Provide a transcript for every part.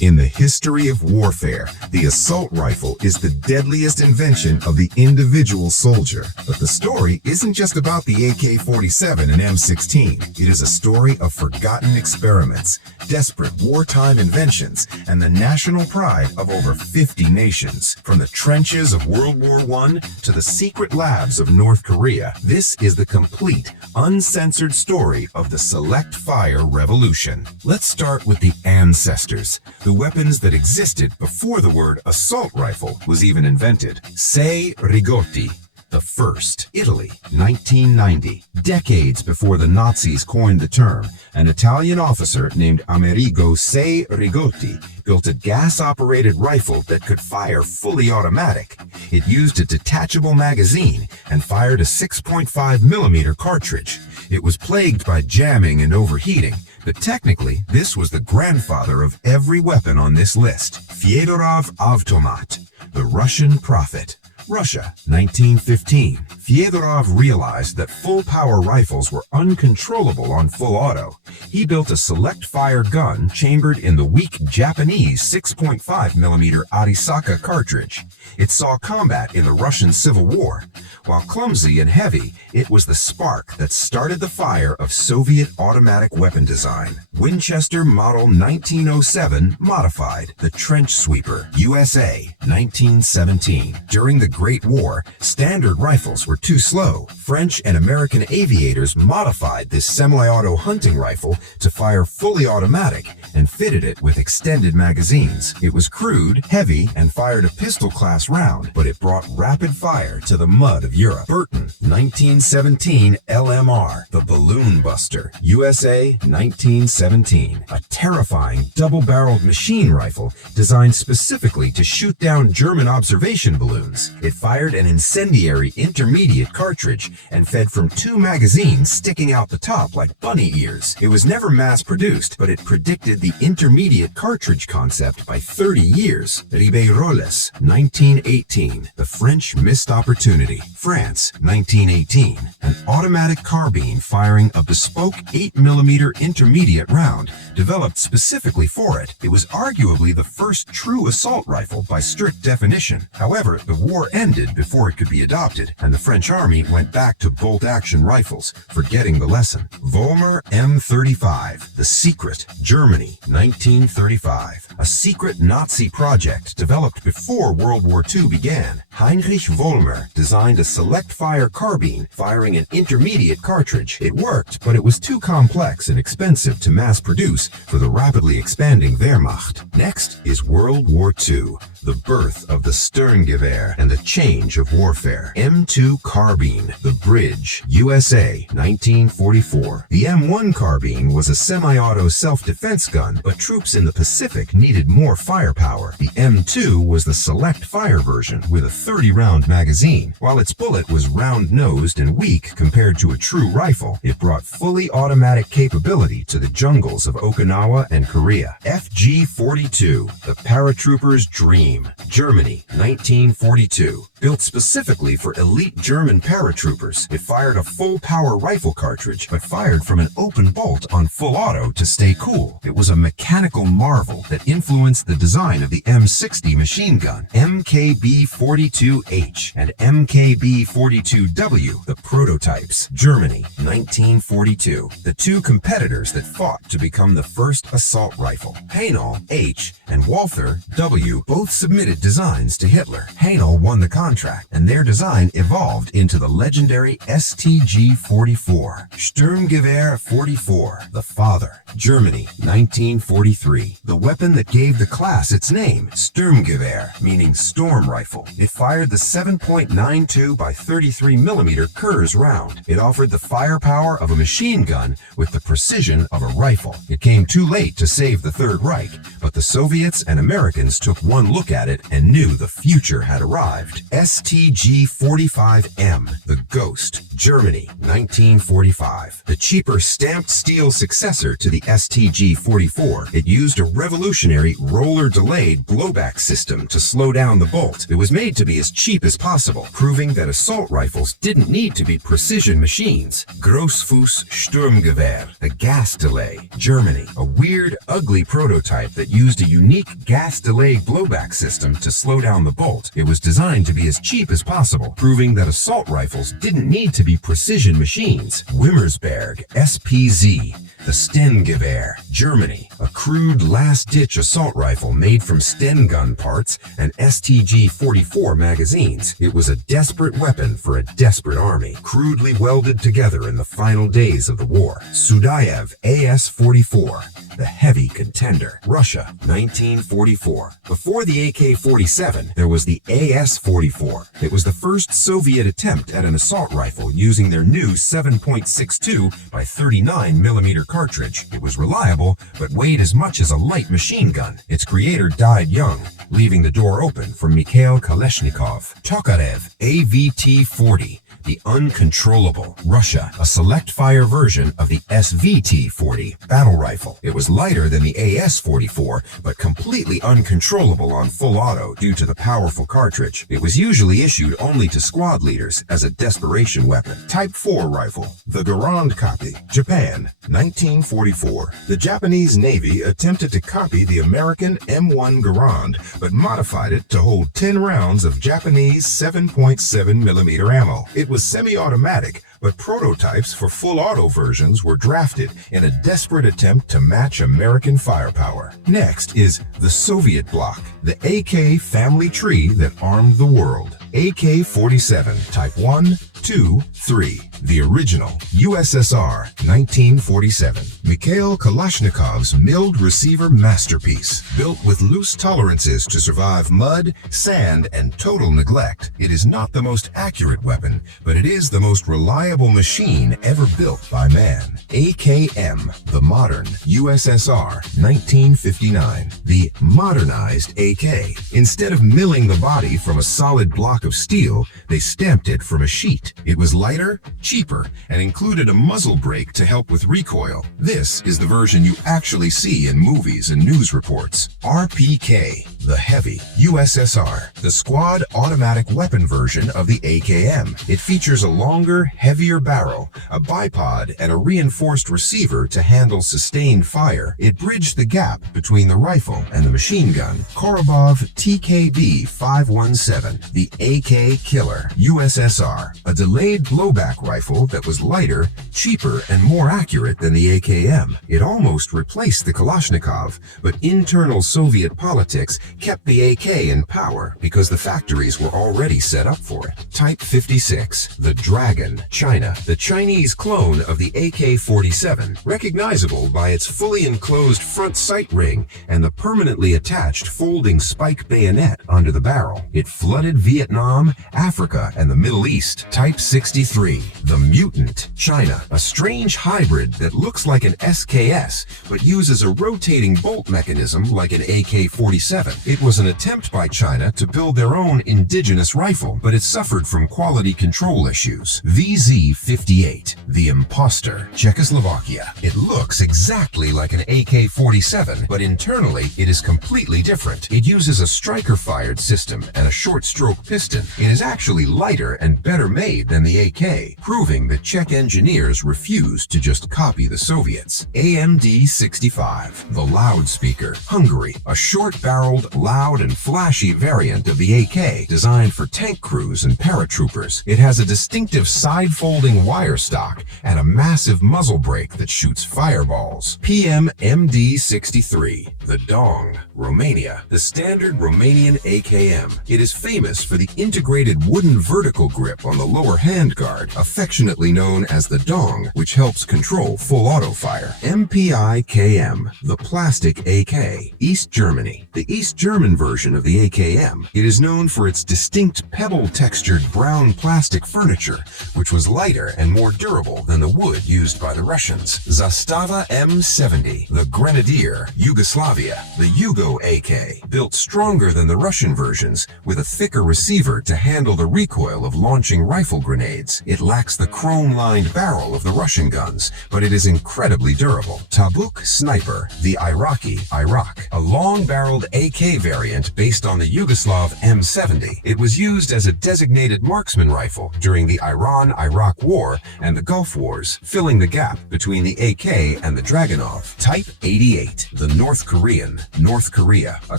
In the history of warfare, the assault rifle is the deadliest invention of the individual soldier. But the story isn't just about the AK-47 and M16. It is a story of forgotten experiments, desperate wartime inventions, and the national pride of over 50 nations. From the trenches of World War I to the secret labs of North Korea, this is the complete, uncensored story of the select fire revolution. Let's start with the ancestors, the weapons that existed before the word assault rifle was even invented. Sei Rigotti. The first, Italy, 1990. Decades before the Nazis coined the term, an Italian officer named Amerigo Sei Rigotti built a gas-operated rifle that could fire fully automatic. It used a detachable magazine and fired a 6.5mm cartridge. It was plagued by jamming and overheating, but technically, this was the grandfather of every weapon on this list. Fyodorov Avtomat, the Russian prophet. Russia, 1915. Fyodorov realized that full-power rifles were uncontrollable on full auto. He built a select-fire gun chambered in the weak Japanese 6.5mm Arisaka cartridge. It saw combat in the Russian Civil War. While clumsy and heavy, it was the spark that started the fire of Soviet automatic weapon design. Winchester Model 1907 Modified, the Trench Sweeper, USA, 1917. During the Great War, standard rifles were too slow. French and American aviators modified this semi-auto hunting rifle to fire fully automatic and fitted it with extended magazines. It was crude, heavy, and fired a pistol-class round, but it brought rapid fire to the mud of Europe. Burton, 1917 LMR, the Balloon Buster, USA, 1917. A terrifying double-barreled machine rifle designed specifically to shoot down German observation balloons. It fired an incendiary intermediate cartridge and fed from 2 magazines sticking out the top like bunny ears. It was never mass-produced, but it predicted the intermediate cartridge concept by 30 years. Ribeiroles, 1918. The French missed opportunity. France, 1918. An automatic carbine firing a bespoke 8mm intermediate round developed specifically for it. It was arguably the first true assault rifle by strict definition. However, the war ended before it could be adopted, and the French army went back to bolt-action rifles, forgetting the lesson. Vollmer M35, The Secret, Germany, 1935. A secret Nazi project developed before World War II began. Heinrich Vollmer designed a select-fire carbine firing an intermediate cartridge. It worked, but it was too complex and expensive to mass-produce for the rapidly expanding Wehrmacht. Next is World War II, the birth of the Sturmgewehr and the change of warfare. M2 Carbine, The Bridge, USA, 1944. The M1 carbine was a semi-auto self-defense gun, but troops in the Pacific needed more firepower. The M2 was the select-fire version with a 30-round magazine. While its bullet was round-nosed and weak compared to a true rifle, it brought fully automatic capability to the jungles of Okinawa and Korea. FG-42, The Paratrooper's Dream, Germany, 1942. Built specifically for elite German paratroopers, it fired a full-power rifle cartridge, but fired from an open bolt on full auto to stay cool. It was a mechanical marvel that influenced the design of the M60 machine gun. MKB-42H and MKB-42W, the prototypes, Germany, 1942. The two competitors that fought to become the first assault rifle. Haenel, H, and Walther, W, both submitted designs to Hitler. Haenel won the contract, and their design evolved into the legendary STG-44. Sturmgewehr 44, the father, Germany, 1943. The weapon that gave the class its name, Sturmgewehr, meaning storm rifle. It fired the 7.92 by 33mm Kurz round. It offered the firepower of a machine gun with the precision of a rifle. It came too late to save the Third Reich, but the Soviets and Americans took one look at it and knew the future had arrived. STG-45M, the Ghost, Germany, 1945. The cheaper stamped steel successor to the STG-44, it used a revolutionary roller-delayed blowback system to slow down the bolt. It was made to be as cheap as possible, proving that assault rifles didn't need to be precision machines. Grossfuss Sturmgewehr, the gas delay, Germany, a weird, ugly prototype that used a unique gas delay blowback system to slow down the bolt. It was designed to be as cheap as possible, proving that assault rifles didn't need to be precision machines. Wimmersberg SPZ, the Stengewehr, Germany, a crude last-ditch assault rifle made from Sten gun parts and STG-44 magazines. It was a desperate weapon for a desperate army, crudely welded together in the final days of the war. Sudaev AS-44, the heavy contender, Russia, 1944. Before the AK-47, there was the AS-44. It was the first Soviet attempt at an assault rifle using their new 7.62 by 39 millimeter cartridge. It was reliable, but weighed as much as a light machine gun. Its creator died young, leaving the door open for Mikhail Kalashnikov. Tokarev AVT-40, the Uncontrollable, Russia, a select-fire version of the SVT-40 battle rifle. It was lighter than the AS-44, but completely uncontrollable on full auto due to the powerful cartridge. It was usually issued only to squad leaders as a desperation weapon. Type 4 rifle, the Garand copy, Japan, 1944. The Japanese Navy attempted to copy the American M1 Garand, but modified it to hold 10 rounds of Japanese 7.7 millimeter ammo. It was semi-automatic, but prototypes for full auto versions were drafted in a desperate attempt to match American firepower. Next is the Soviet bloc, the AK family tree that armed the world. AK-47 Type 1, 2, 3. The original, USSR, 1947. Mikhail Kalashnikov's milled receiver masterpiece, built with loose tolerances to survive mud, sand, and total neglect. It is not the most accurate weapon, but it is the most reliable machine ever built by man. AKM, the modern, USSR, 1959. The modernized AK. Instead of milling the body from a solid block of steel, they stamped it from a sheet. It was lighter, cheaper, and included a muzzle brake to help with recoil. This is the version you actually see in movies and news reports. RPK, the heavy, USSR, the squad automatic weapon version of the AKM. It features a longer, heavier barrel, a bipod, and a reinforced receiver to handle sustained fire. It bridged the gap between the rifle and the machine gun. Korobov TKB 517, the AK Killer, USSR, a delayed blowback rifle that was lighter, cheaper, and more accurate than the AKM. It almost replaced the Kalashnikov, but internal Soviet politics kept the AK in power because the factories were already set up for it. Type 56, the Dragon, China, the Chinese clone of the AK-47, recognizable by its fully enclosed front sight ring and the permanently attached folding spike bayonet under the barrel. It flooded Vietnam, Africa, and the Middle East. Type 63, the Mutant, China, a strange hybrid that looks like an SKS but uses a rotating bolt mechanism like an AK-47. It was an attempt by China to build their own indigenous rifle, but it suffered from quality control issues. VZ-58, the Imposter, Czechoslovakia. It looks exactly like an AK-47, but internally it is completely different. It uses a striker-fired system and a short-stroke piston. It is actually lighter and better made than the AK, proving that Czech engineers refused to just copy the Soviets. AMD-65, the Loudspeaker, Hungary, a short-barreled, loud, and flashy variant of the AK designed for tank crews and paratroopers. It has a distinctive side-folding wire stock and a massive muzzle brake that shoots fireballs. PM-MD-63, the Dong, Romania, the standard Romanian AKM. It is famous for the integrated wooden vertical grip on the lower handguard, affectionately known as the Dong, which helps control full auto fire. MPI-KM, the plastic AK, East Germany. The East German version of the AKM. It is known for its distinct pebble-textured brown plastic furniture, which was lighter and more durable than the wood used by the Russians. Zastava M70, the Grenadier, Yugoslavia, the Yugo AK, built stronger than the Russian versions, with a thicker receiver to handle the recoil of launching rifle grenades. It lacks the chrome-lined barrel of the Russian guns, but it is incredibly durable. Tabuk Sniper, the Iraqi, Iraq, a long-barreled AK variant based on the Yugoslav M70. It was used as a designated marksman rifle during the Iran-Iraq War and the Gulf Wars, filling the gap between the AK and the Dragunov. Type 88, the North Korean, North Korea, a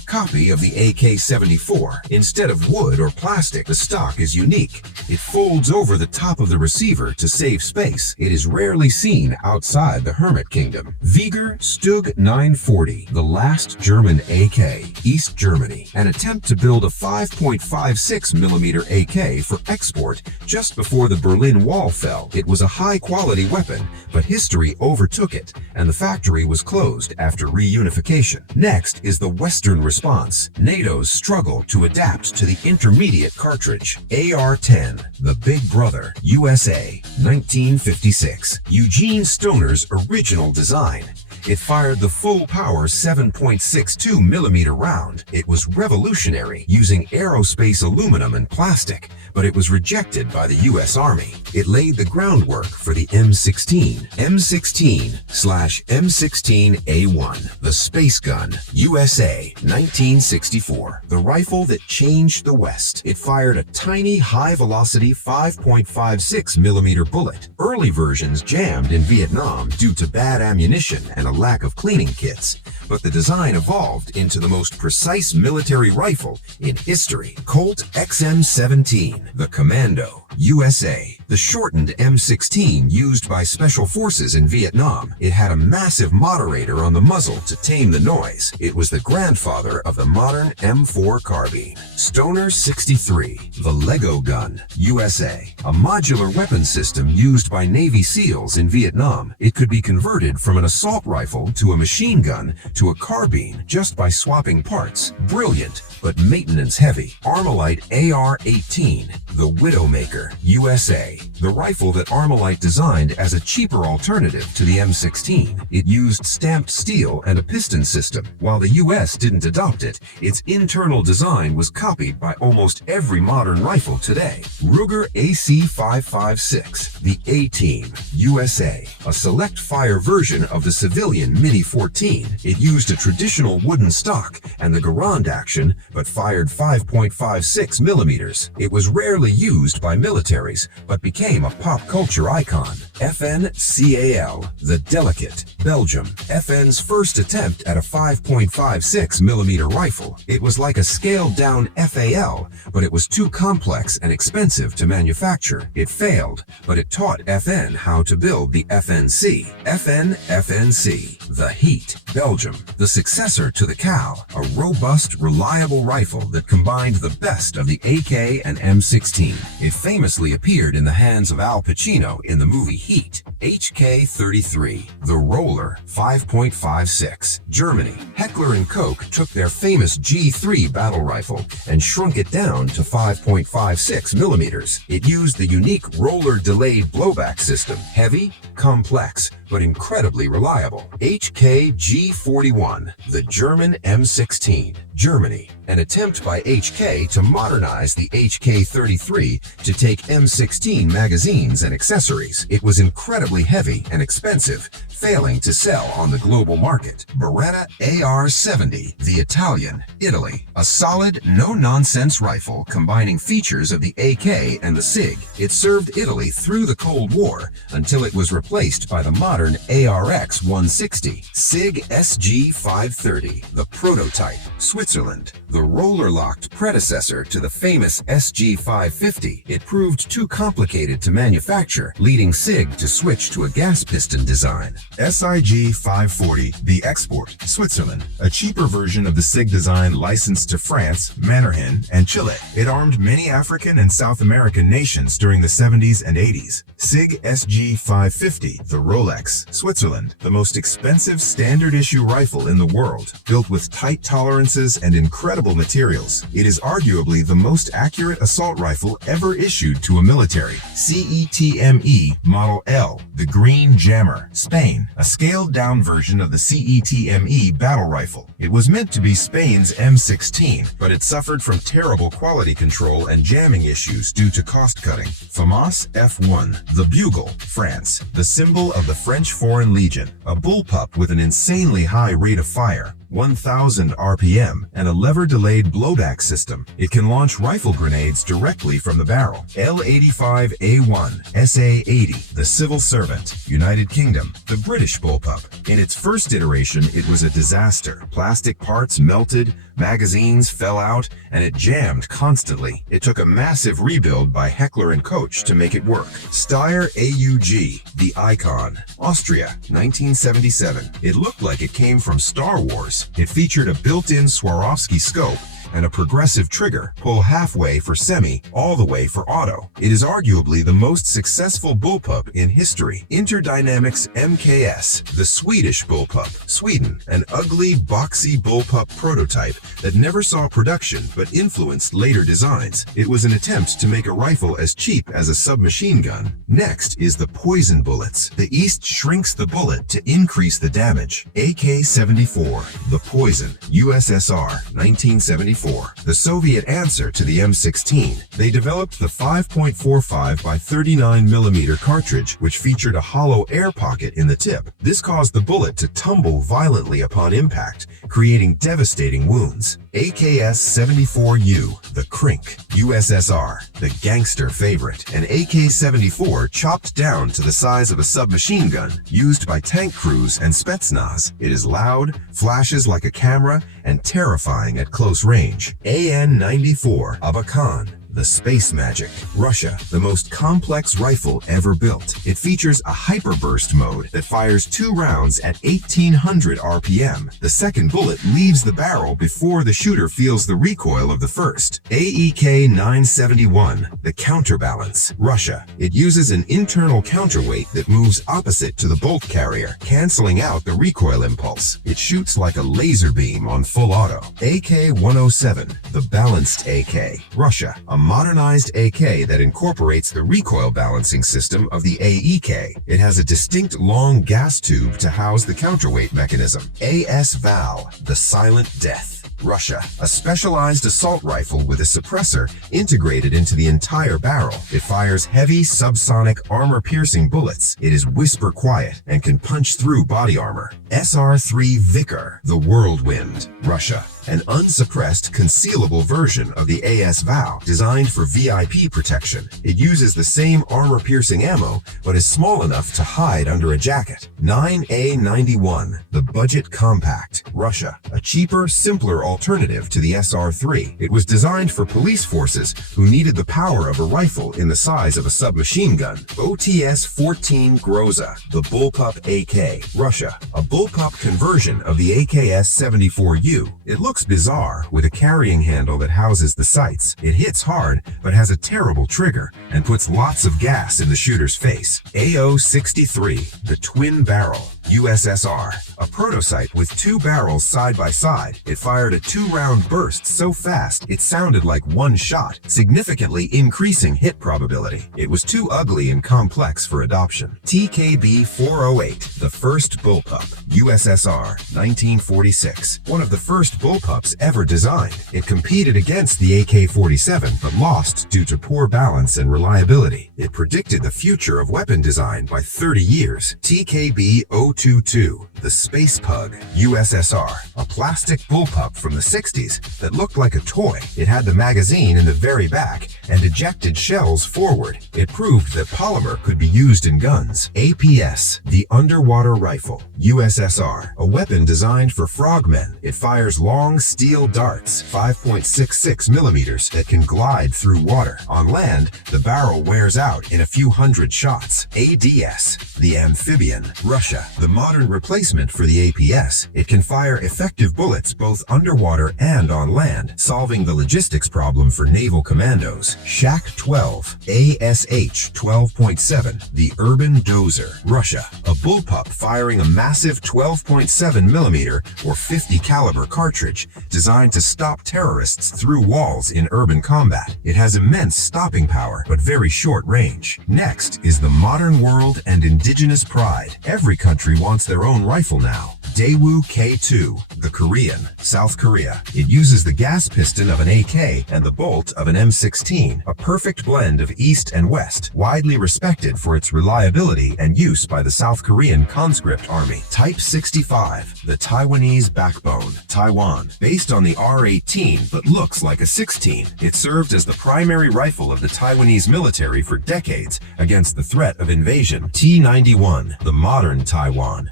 copy of the AK-74. Instead of wood or plastic, the stock is unique. It folds over the top of the receiver to save space. It is rarely seen outside the Hermit Kingdom. Vieger Stug 940, the last German AK, East Germany, an attempt to build a 5.56mm AK for export just before the Berlin Wall fell. It was a high-quality weapon, but history overtook it, and the factory was closed after reunification. Next is the Western response, NATO's struggle to adapt to the intermediate cartridge. AR-10, the Big Brother, USA, 1956. Eugene Stoner's original design. It fired the full-power 7.62mm round. It was revolutionary, using aerospace aluminum and plastic, but it was rejected by the U.S. Army. It laid the groundwork for the M16. M16/M16A1, the Space Gun, USA, 1964. The rifle that changed the West. It fired a tiny, high-velocity 5.56mm bullet. Early versions jammed in Vietnam due to bad ammunition and a lack of cleaning kits, but the design evolved into the most precise military rifle in history. Colt XM17, the Commando, USA, the shortened M16 used by special forces in Vietnam. It had a massive moderator on the muzzle to tame the noise. It was the grandfather of the modern M4 carbine. Stoner 63, the Lego Gun, USA, a modular weapon system used by Navy SEALs in Vietnam. It could be converted from an assault rifle to a machine gun to a carbine just by swapping parts. Brilliant, but maintenance heavy. Armalite AR-18, the Widowmaker, USA, the rifle that Armalite designed as a cheaper alternative to the M16. It used stamped steel and a piston system. While the US didn't adopt it, its internal design was copied by almost every modern rifle today. Ruger AC-556, the A-Team, USA, a select fire version of the civilian Mini-14. It used a traditional wooden stock and the Garand action, but fired 5.56mm. It was rarely used by militaries, but became a pop culture icon. FN-CAL, the Delicate, Belgium. FN's first attempt at a 5.56mm rifle. It was like a scaled-down FAL, but it was too complex and expensive to manufacture. It failed, but it taught FN how to build the FNC. FN-FNC, the Heat, Belgium, the successor to the CAL, a robust, reliable rifle that combined the best of the AK and M16. It famously appeared in the hands of Al Pacino in the movie Heat. HK-33, the Roller, 5.56, Germany. Heckler & Koch took their famous G3 battle rifle and shrunk it down to 5.56mm. It used the unique roller-delayed blowback system, heavy, complex, but incredibly reliable. HK-G41, the German M16, Germany. An attempt by HK to modernize the HK-33 to take M16 magazines and accessories. It was incredibly heavy and expensive, failing to sell on the global market. Beretta AR-70, the Italian, Italy. A solid, no-nonsense rifle combining features of the AK and the SIG. It served Italy through the Cold War until it was replaced by the modern ARX-160. SIG SG-530, the prototype, Switzerland. The roller-locked predecessor to the famous SG-550. It proved too complicated to manufacture, leading SIG to switch to a gas piston design. SIG-540, the Export, Switzerland, a cheaper version of the SIG design licensed to France, Mannerheim, and Chile. It armed many African and South American nations during the 70s and 80s. SIG SG-550, the Rolex, Switzerland, the most expensive standard-issue rifle in the world, built with tight tolerances guns and incredible materials. It is arguably the most accurate assault rifle ever issued to a military. CETME Model L, the Green Jammer, Spain, a scaled-down version of the CETME battle rifle. It was meant to be Spain's M16, but it suffered from terrible quality control and jamming issues due to cost-cutting. FAMAS F1, the Bugle, France, the symbol of the French Foreign Legion, a bullpup with an insanely high rate of fire, 1,000 RPM, and a lever-delayed blowback system. It can launch rifle grenades directly from the barrel. L85A1 SA80, the Civil Servant, United Kingdom, the British bullpup. In its first iteration, it was a disaster. Plastic parts melted, magazines fell out, and it jammed constantly. It took a massive rebuild by Heckler & Koch to make it work. Steyr AUG, the Icon, Austria, 1977. It looked like it came from Star Wars. It featured a built-in Swarovski scope and a progressive trigger, pull halfway for semi, all the way for auto. It is arguably the most successful bullpup in history. Interdynamics MKS, the Swedish bullpup, Sweden, an ugly, boxy bullpup prototype that never saw production but influenced later designs. It was an attempt to make a rifle as cheap as a submachine gun. Next is the poison bullets. The East shrinks the bullet to increase the damage. AK-74, the Poison, USSR, 1974. The Soviet answer to the M16. They developed the 5.45 by 39mm cartridge, which featured a hollow air pocket in the tip. This caused the bullet to tumble violently upon impact, creating devastating wounds. AKS-74U, the Krink, USSR, the gangster favorite. An AK-74 chopped down to the size of a submachine gun, used by tank crews and Spetsnaz. It is loud, flashes like a camera, and terrifying at close range. AN-94, Abakan, the Space Magic, Russia, the most complex rifle ever built. It features a hyperburst mode that fires 2 rounds at 1,800 RPM. The second bullet leaves the barrel before the shooter feels the recoil of the first. AEK-971, the Counterbalance, Russia. It uses an internal counterweight that moves opposite to the bolt carrier, canceling out the recoil impulse. It shoots like a laser beam on full auto. AK-107, the Balanced AK, Russia, a modernized AK that incorporates the recoil balancing system of the AEK. It has a distinct long gas tube to house the counterweight mechanism. AS-VAL, the Silent Death, Russia, a specialized assault rifle with a suppressor integrated into the entire barrel. It fires heavy subsonic armor-piercing bullets. It is whisper quiet and can punch through body armor. SR-3 Vickar, the Whirlwind, Russia, an unsuppressed, concealable version of the AS-VAL designed for VIP protection. It uses the same armor-piercing ammo, but is small enough to hide under a jacket. 9A91, the Budget Compact, Russia, a cheaper, simpler alternative to the SR-3. It was designed for police forces who needed the power of a rifle in the size of a submachine gun. OTS-14 Groza, the Bullpup AK, Russia, a bullpup conversion of the AKS-74U. It looks bizarre, with a carrying handle that houses the sights. It hits hard, but has a terrible trigger and puts lots of gas in the shooter's face. AO-63, the Twin Barrel, USSR, a prototype with 2 barrels side by side. It fired a 2-round burst so fast it sounded like one shot, significantly increasing hit probability. It was too ugly and complex for adoption. TKB-408, the First Bullpup, USSR, 1946, one of the first bullpups ever designed. It competed against the AK-47, but lost due to poor balance and reliability. It predicted the future of weapon design by 30 years. TKB-022, the Space Pug, USSR, a plastic bullpup from the 60s that looked like a toy. It had the magazine in the very back and ejected shells forward. It proved that polymer could be used in guns. APS, the Underwater Rifle, USSR, a weapon designed for frogmen. It fires long steel darts, 5.66 millimeters, that can glide through water. On land, the barrel wears out in a few hundred shots. ADS, the Amphibian, Russia, the the modern replacement for the APS. It can fire effective bullets both underwater and on land, solving the logistics problem for naval commandos. Shack-12, ASH 12.7, the Urban Dozer, Russia. A bullpup firing a massive 12.7mm or 50 caliber cartridge designed to stop terrorists through walls in urban combat. It has immense stopping power, but very short range. Next is the modern world and indigenous pride. Every country wants their own rifle now. Daewoo K2, the Korean, South Korea. It uses the gas piston of an AK and the bolt of an M16, a perfect blend of East and West, widely respected for its reliability and use by the South Korean conscript army. Type 65, the Taiwanese backbone, Taiwan. Based on the R-18 but looks like a 16, it served as the primary rifle of the Taiwanese military for decades against the threat of invasion. T-91, the modern Taiwan,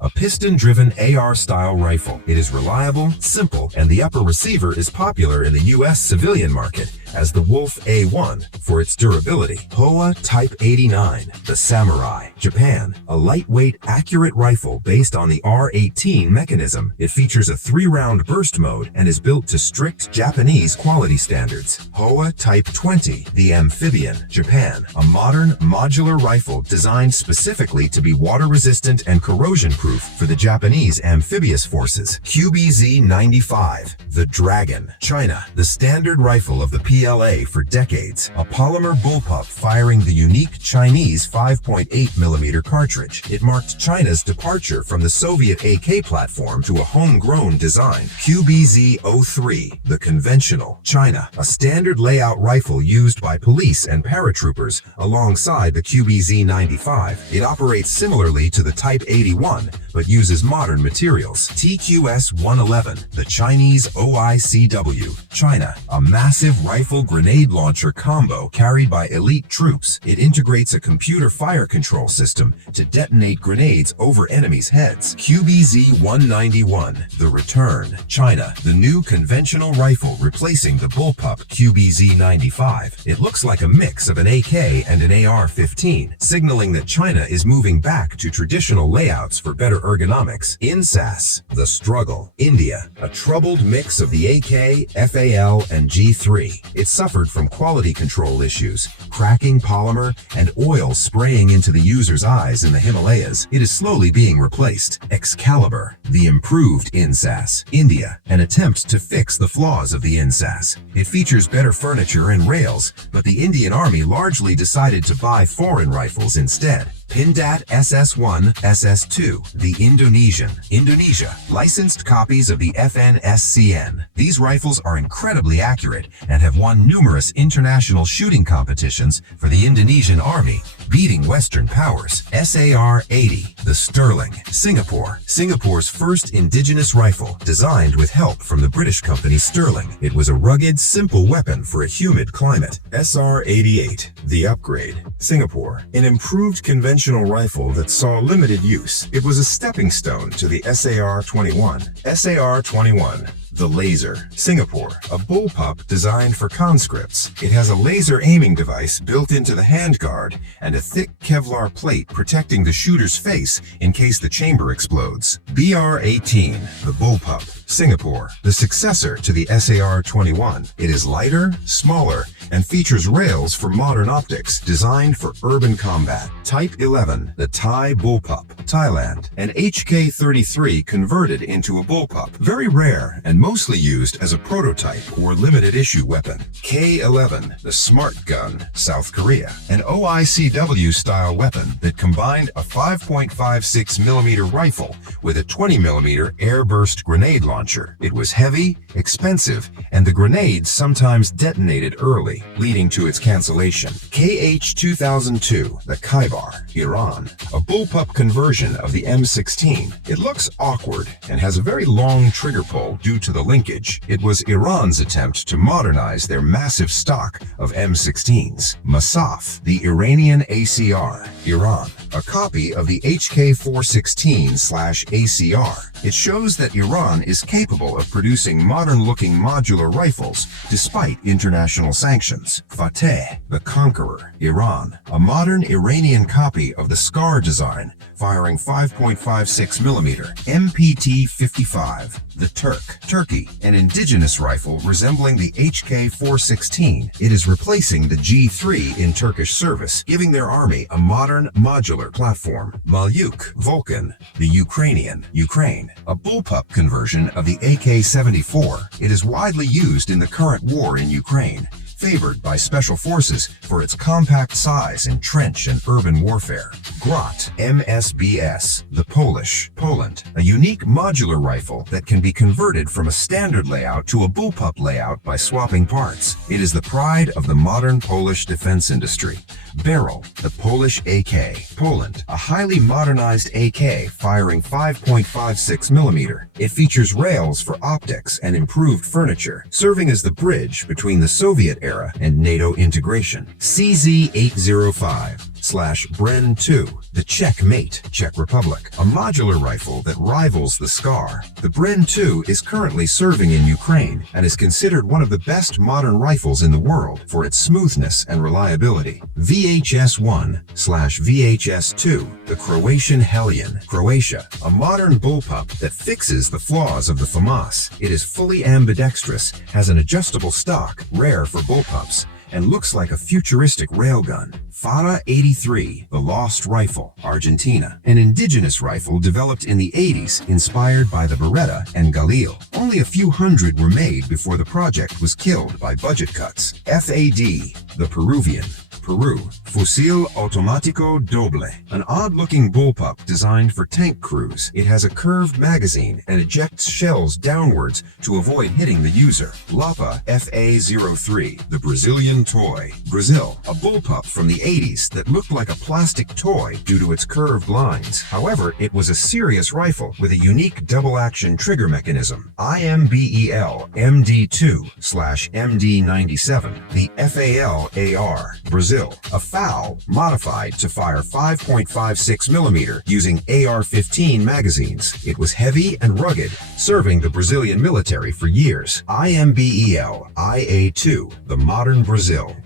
a piston-driven AR-style rifle. It is reliable, simple, and the upper receiver is popular in the U.S. civilian market as the Wolf A1 for its durability. Hoa Type 89, the Samurai, Japan. A lightweight, accurate rifle based on the R-18 mechanism. It features a 3-round burst mode and is built to strict Japanese quality standards. Hoa Type 20, the Amphibian, Japan. A modern, modular rifle designed specifically to be water-resistant and corrosion-proof for the Japanese amphibious forces. QBZ-95, the Dragon, China. The standard rifle of the PLA for decades. A polymer bullpup firing the unique Chinese 5.8mm cartridge. It marked China's departure from the Soviet AK platform to a homegrown design. QBZ-03, the conventional, China. A standard layout rifle used by police and paratroopers alongside the QBZ-95. It operates similarly to the Type 81, but uses modern materials. TQS-111, the Chinese OICW, China. A massive rifle grenade launcher combo carried by elite troops. It integrates a computer fire control system to detonate grenades over enemies' heads. QBZ-191, the Return, China. The new conventional rifle replacing the bullpup QBZ-95. It looks like a mix of an AK and an AR-15, signaling that China is moving back to traditional layouts for better ergonomics. INSAS, the Struggle, India. A troubled mix of the AK, FAL, and G3. It suffered from quality control issues, cracking polymer, and oil spraying into the user's eyes in the Himalayas. It is slowly being replaced. Excalibur, the improved INSAS, India. An attempt to fix the flaws of the INSAS. It features better furniture and rails, but the Indian Army largely decided to buy foreign rifles instead. Pindad SS1, SS2, the Indonesian, Indonesia. Licensed copies of the FNSCN. These rifles are incredibly accurate and have won numerous international shooting competitions for the Indonesian Army, beating Western powers. SAR-80, the Sterling, Singapore. Singapore's first indigenous rifle, designed with help from the British company Sterling. It was a rugged, simple weapon for a humid climate. SR-88, the Upgrade, Singapore. An improved conventional rifle that saw limited use. It was a stepping stone to the SAR-21. SAR-21, the Laser, Singapore. A bullpup designed for conscripts. It has a laser aiming device built into the handguard and a thick Kevlar plate protecting the shooter's face in case the chamber explodes. BR-18, the bullpup, Singapore. The successor to the SAR-21. It is lighter, smaller, and features rails for modern optics, designed for urban combat. Type 11, the Thai bullpup, Thailand. An HK-33 converted into a bullpup. Very rare and mostly used as a prototype or limited issue weapon. K-11, the Smart Gun, South Korea. An OICW-style weapon that combined a 5.56mm rifle with a 20mm air-burst grenade launcher. It was heavy, expensive, and the grenades sometimes detonated early, leading to its cancellation. KH-2002, the Khaibar, Iran. A bullpup conversion of the M16. It looks awkward and has a very long trigger pull due to the linkage. It was Iran's attempt to modernize their massive stock of M16s. Masaf, the Iranian ACR, Iran. A copy of the HK-416/ACR. It shows that Iran is capable of producing modern-looking modular rifles despite international sanctions. Fateh, the Conqueror, Iran. A modern Iranian copy of the Scar design, firing 5.56mm MPT-55. The Turk, Turkey, an indigenous rifle resembling the HK-416. It is replacing the G3 in Turkish service, giving their army a modern, modular platform. Malyuk, Vulcan, the Ukrainian, Ukraine, a bullpup conversion of the AK-74. It is widely used in the current war in Ukraine, favored by special forces for its compact size in trench and urban warfare. Grot, MSBS, the Polish, Poland, a unique modular rifle that can be converted from a standard layout to a bullpup layout by swapping parts. It is the pride of the modern Polish defense industry. Beryl, the Polish AK, Poland, a highly modernized AK firing 5.56mm. It features rails for optics and improved furniture, serving as the bridge between the Soviet era and NATO integration. CZ-805/Bren 2, the Checkmate, Czech Republic, a modular rifle that rivals the Scar. The Bren 2 is currently serving in Ukraine and is considered one of the best modern rifles in the world for its smoothness and reliability. VHS-1/VHS-2, the Croatian Hellion, Croatia, a modern bullpup that fixes the flaws of the FAMAS. It is fully ambidextrous, has an adjustable stock, rare for bullpups, and looks like a futuristic railgun. Farah 83, the Lost Rifle, Argentina, an indigenous rifle developed in the 80s inspired by the Beretta and Galil. Only a few hundred were made before the project was killed by budget cuts. FAD, the Peruvian, Peru, Fusil Automático Doble, an odd-looking bullpup designed for tank crews. It has a curved magazine and ejects shells downwards to avoid hitting the user. Lapa FA03, the Brazilian toy, Brazil, a bullpup from the 80s that looked like a plastic toy due to its curved lines. However, it was a serious rifle with a unique double-action trigger mechanism. IMBEL MD2/MD97, the FAL AR, Brazil, a FAL modified to fire 5.56mm using AR-15 magazines. It was heavy and rugged, serving the Brazilian military for years. IMBEL IA2, the modern Brazil,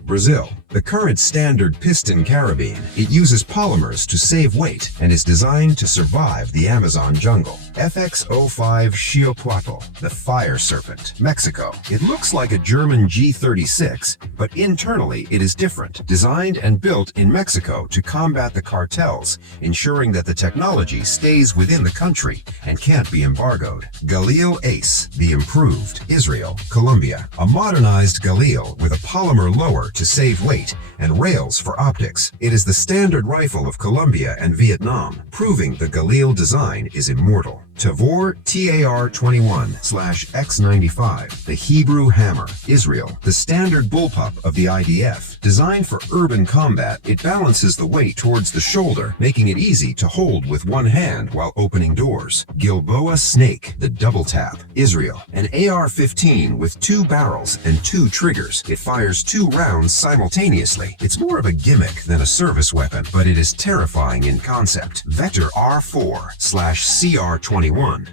the current standard piston carabine. It uses polymers to save weight and is designed to survive the Amazon jungle. FX05 Xiuquatl, the Fire Serpent, Mexico. It looks like a German G36, but internally it is different. Designed and built in Mexico to combat the cartels, ensuring that the technology stays within the country and can't be embargoed. Galil Ace, the improved, Israel, Colombia. A modernized Galil with a polymer lower to save weight and rails for optics. It is the standard rifle of Colombia and Vietnam, proving the Galil design is immortal. Tavor TAR-21/X95, the Hebrew Hammer, Israel, the standard bullpup of the IDF. Designed for urban combat, it balances the weight towards the shoulder, making it easy to hold with one hand while opening doors. Gilboa Snake, the double tap, Israel, an AR-15 with 2 barrels and 2 triggers. It fires 2 rounds simultaneously. It's more of a gimmick than a service weapon, but it is terrifying in concept. Vector R4/CR21,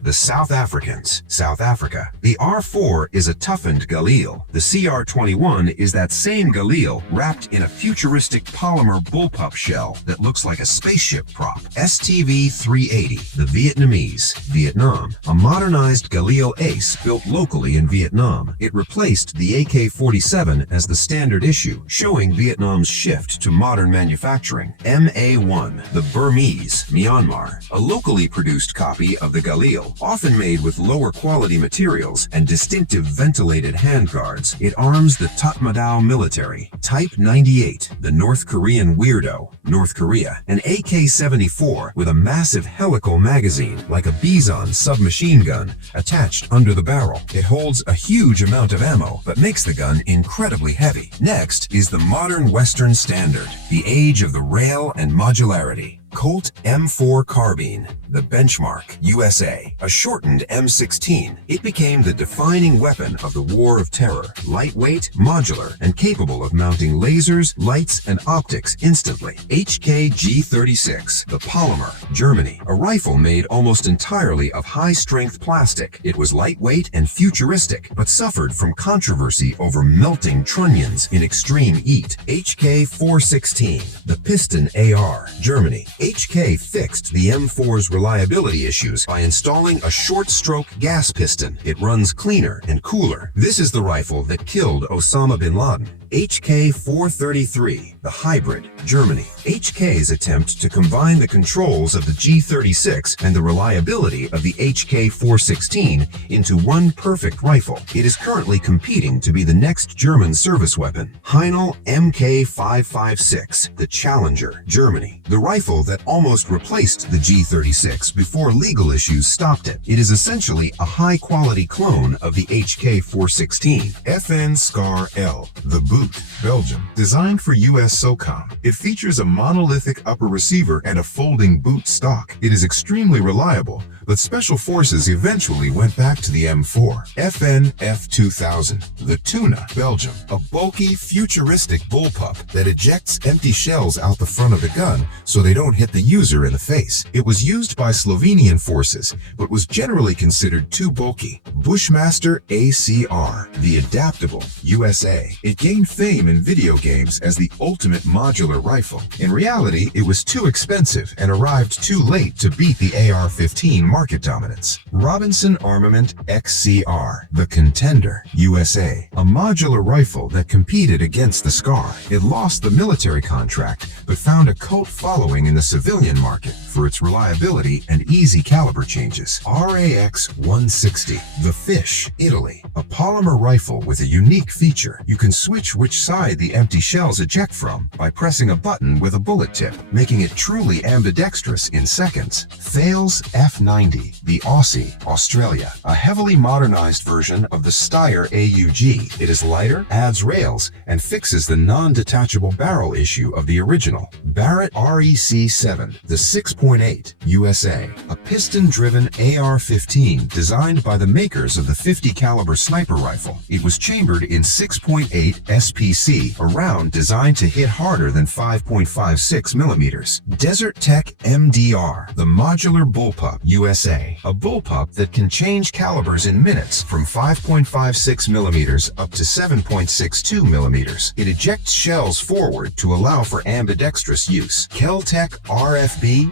the South Africans, South Africa. The R4 is a toughened Galil. The CR21 is that same Galil wrapped in a futuristic polymer bullpup shell that looks like a spaceship prop. STV-380, the Vietnamese, Vietnam, a modernized Galil Ace built locally in Vietnam. It replaced the AK-47 as the standard issue, showing Vietnam's shift to modern manufacturing. MA1, the Burmese, Myanmar, a locally produced copy of the Galil, often made with lower quality materials and distinctive ventilated handguards. It arms the Tatmadaw military. Type 98, the North Korean Weirdo, North Korea, an AK-74 with a massive helical magazine like a Bison submachine gun attached under the barrel. It holds a huge amount of ammo, but makes the gun incredibly heavy. Next is the modern Western standard, the age of the rail and modularity. Colt M4 Carbine, the benchmark, USA, a shortened M16. It became the defining weapon of the War of Terror, lightweight, modular, and capable of mounting lasers, lights, and optics instantly. HK-G36, the polymer, Germany, a rifle made almost entirely of high-strength plastic. It was lightweight and futuristic, but suffered from controversy over melting trunnions in extreme heat. HK-416, the piston AR, Germany. HK fixed the M4's reliability issues by installing a short-stroke gas piston. It runs cleaner and cooler. This is the rifle that killed Osama bin Laden. HK-433, the hybrid, Germany. HK's attempt to combine the controls of the G36 and the reliability of the HK-416 into one perfect rifle. It is currently competing to be the next German service weapon. Heinel MK556, the Challenger, Germany. The rifle that almost replaced the G36 before legal issues stopped it. It is essentially a high-quality clone of the HK-416. FN Scar L, the boot, Belgium. Designed for US SOCOM, it features a monolithic upper receiver and a folding boot stock. It is extremely reliable, but Special Forces eventually went back to the M4. FN F2000, the Tuna, Belgium. A bulky, futuristic bullpup that ejects empty shells out the front of the gun so they don't hit the user in the face. It was used by Slovenian forces, but was generally considered too bulky. Bushmaster ACR, the Adaptable, USA. It gained fame in video games as the ultimate modular rifle. In reality, it was too expensive and arrived too late to beat the AR-15 market dominance. Robinson Armament XCR, the Contender, USA. A modular rifle that competed against the SCAR. It lost the military contract, but found a cult following in the civilian market for its reliability and easy caliber changes. RAX-160, the Fish, Italy. A polymer rifle with a unique feature. You can switch which side the empty shells eject from by pressing a button with a bullet tip, making it truly ambidextrous in seconds. Thales F90, the Aussie, Australia. A heavily modernized version of the Steyr AUG. It is lighter, adds rails, and fixes the non-detachable barrel issue of the original. Barrett REC-7, the 6.8, USA. A piston-driven AR-15 designed by the makers of the 50 caliber sniper rifle. It was chambered in 6.8 SPC, a round designed to hit harder than 5.56 millimeters. Desert Tech MDR, the modular bullpup, USA. A bullpup that can change calibers in minutes from 5.56 millimeters up to 7.62 millimeters. It ejects shells forward to allow for ambidextrous use. Keltec RFB/RDB,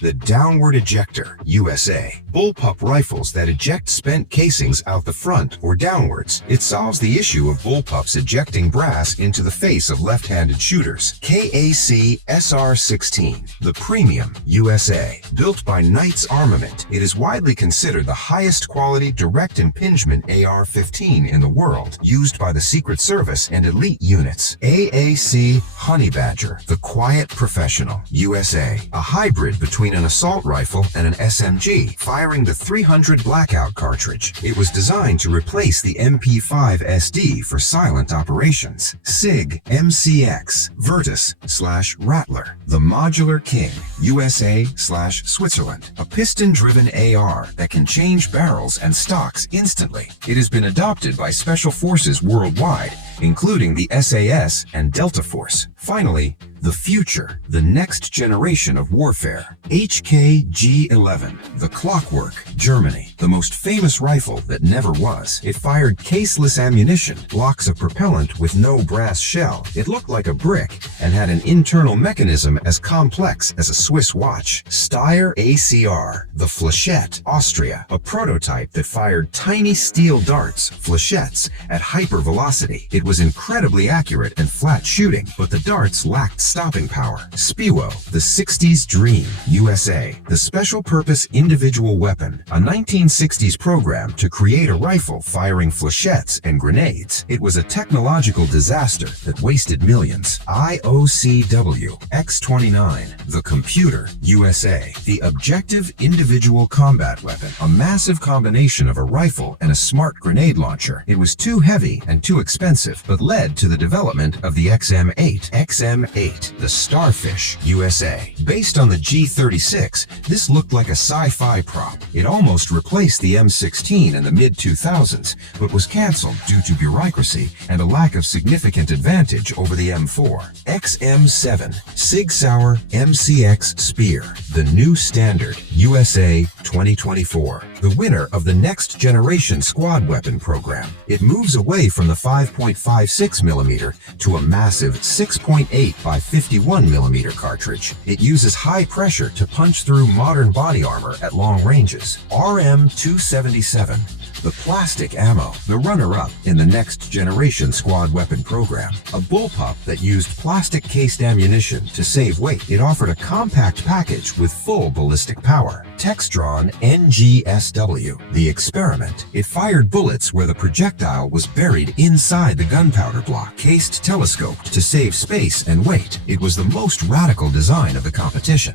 the downward ejector, USA. Bullpup rifles that eject spent casings out the front or downwards. It solves the issue of bullpups ejecting brass into the face of left-handed shooters. KAC SR-16, the Premium, USA. Built by Knights Armament, it is widely considered the highest quality direct impingement AR-15 in the world, used by the Secret Service and elite units. AAC Honey Badger, the Quiet Professional, USA. A hybrid between an assault rifle and an SMG, firing the 300 Blackout cartridge. It was designed to replace the MP5 SD for silent operations. SIG MCX Virtus/Rattler, the Modular King, USA/Switzerland. A piston-driven AR that can change barrels and stocks instantly. It has been adopted by special forces worldwide, including the SAS and Delta Force. Finally, the future, the next generation of warfare. HK-G11, the Clockwork, Germany. The most famous rifle that never was. It fired caseless ammunition, blocks of propellant with no brass shell. It looked like a brick and had an internal mechanism as complex as a Swiss watch. Steyr ACR, the Flechette, Austria. A prototype that fired tiny steel darts, flechettes, at hypervelocity. It was incredibly accurate and flat shooting, but the darts lacked stopping power. Spiwo, the 60s Dream, USA. The special purpose individual weapon, a 1960s program to create a rifle firing flechettes and grenades. It was a technological disaster that wasted millions. IOCW X-29, the Computer, USA. The objective individual combat weapon, a massive combination of a rifle and a smart grenade launcher. It was too heavy and too expensive, but led to the development of the XM8. XM8, 8, the Starfish USA. Based on the G36, this looked like a sci-fi prop. It almost replaced the M16 in the mid-2000s, but was canceled due to bureaucracy and a lack of significant advantage over the M4. XM7, Sig Sauer MCX Spear, the new standard, USA 2024. The winner of the Next Generation Squad Weapon program. It moves away from the 5.56mm to a massive 6.8 by 51mm cartridge. It uses high pressure to punch through modern body armor at long ranges. RM-277, the plastic ammo, the runner-up in the Next Generation Squad Weapon program. A bullpup that used plastic-cased ammunition to save weight. It offered a compact package with full ballistic power. Textron NGSW, the experiment. It fired bullets where the projectile was buried inside the gunpowder block, cased telescoped to save space and weight. It was the most radical design of the competition.